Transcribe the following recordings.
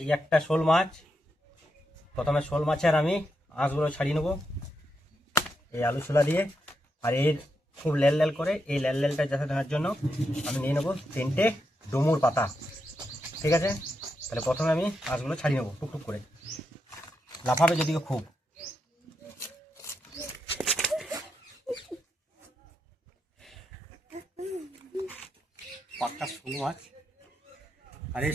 এই একটা শোল মাছ। প্রথমে শোল মাছের আমি আঁশগুলো ছাড়িয়ে নেবো এই আলু ছোলা দিয়ে। আর এর খুব লেল লেল করে এই লেল লেলটা যাতে দেওয়ার জন্য আমি নিয়ে নেবো 3টে ডুমুর পাতা। ঠিক আছে, তাহলে প্রথমে আমি আঁশগুলো ছাড়িয়ে নেবো টুকটুক করে, লাফাবে যদিও খুব। পাক্কা শোল মাছ। আর এই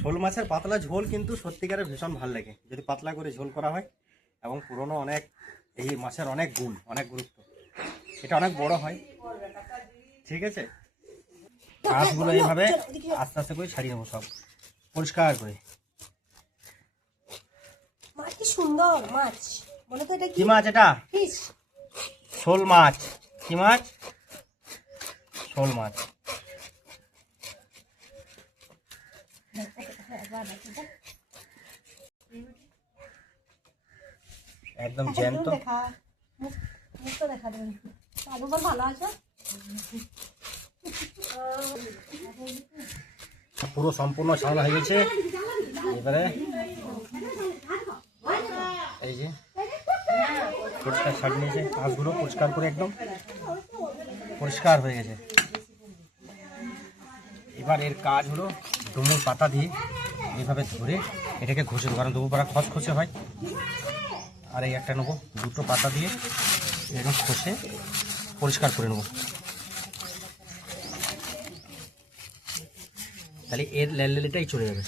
শোল মাছের পাতলা ঝোল কিন্তু সত্যিকারের ভীষণ ভালো লাগে যদি পাতলা করে ঝোল করা হয়। এবং পুরনো অনেক এই মাছের অনেক গুণ, অনেক গুরুত্ব। এটা অনেক বড় হয়। ঠিক আছে, মাছগুলো এইভাবে আস্তে আস্তে করে ছাড়িয়ে নেবো সব পরিষ্কার করে। মাছ কি সুন্দর মাছ, বলে তো এটা কি মাছ? এটা ফিশ, শোল মাছ। কি মাছ? শোল মাছ। একদম জ্যান্ত। ভালো আছে পুরো সম্পূর্ণ ছাড়ানো হয়ে গেছে। এবারে এই যে পরিষ্কার ছাড়িয়ে নিয়েছে মাছগুলো পরিষ্কার করে, একদম পরিষ্কার হয়ে গেছে। এবার এর কাজ হলো ডুমুর পাতা দিয়ে এইভাবে ধরে এটাকে ঘষে দেবো, কারণ ডুমুর পাতা খসখসে হয়। আর এই একটা নেবো, দুটো পাতা দিয়ে এরকম ঘষে পরিষ্কার করে নেবো। তাহলে এর লেললেটাই চলে যাবে।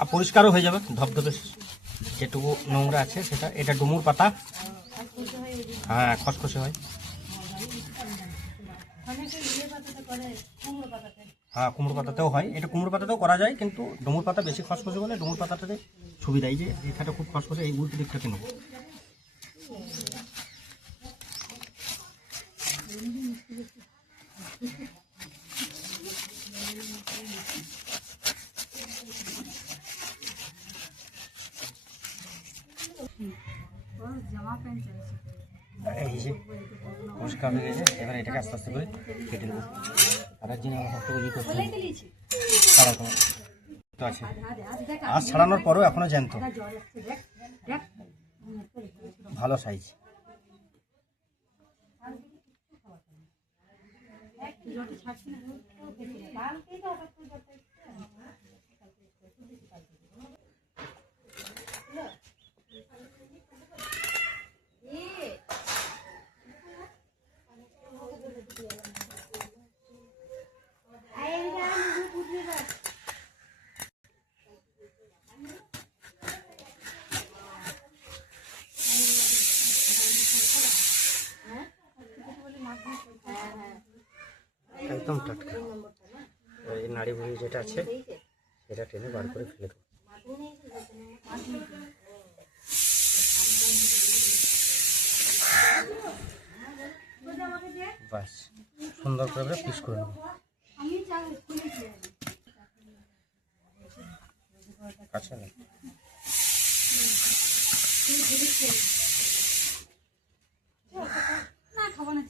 আর পরিষ্কারও হয়ে যাবে, ধপধপে যেটুকু নোংরা আছে সেটা। এটা ডুমুর পাতা, হ্যাঁ খসখসে হয়। হ্যাঁ কুমড়ো পাতাতেও হয়, এটা কুমড়ো পাতাতেও করা যায়, কিন্তু ডুমুর পাতা বেশি খসখসে বলে ডুমুর পাতাটাতে সুবিধা। এই যে এখানটা খুব খসখসে, এই উল্টো দিকটাতে নেব। এই যে পরিষ্কার হয়ে গেছে। এবার এটাকে আস্তে আস্তে করে কেটে নেবো। আর একদিন আমার ইয়ে করতে হবে, ছাড়াতে তো আছে। আজ ছাড়ানোর পরেও এখনো জ্যান্ত, ভালো সাইজ। একদম টাটকা। এই নাড়ি ভুড়ি যেটা আছে সেটা টেনে বার করে ফেলে দেবো। বাস সুন্দর করে পিস করে নেবো। আচ্ছা না খাবো না,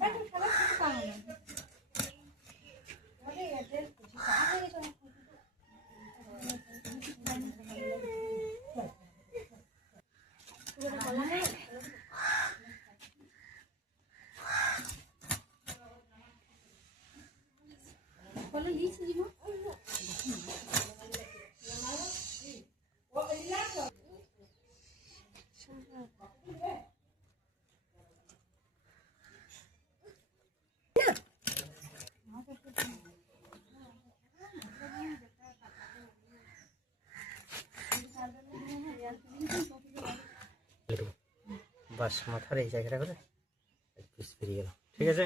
বাস মাথার এই জায়গাটা করে পিস বেরিয়ে গেল। ঠিক আছে।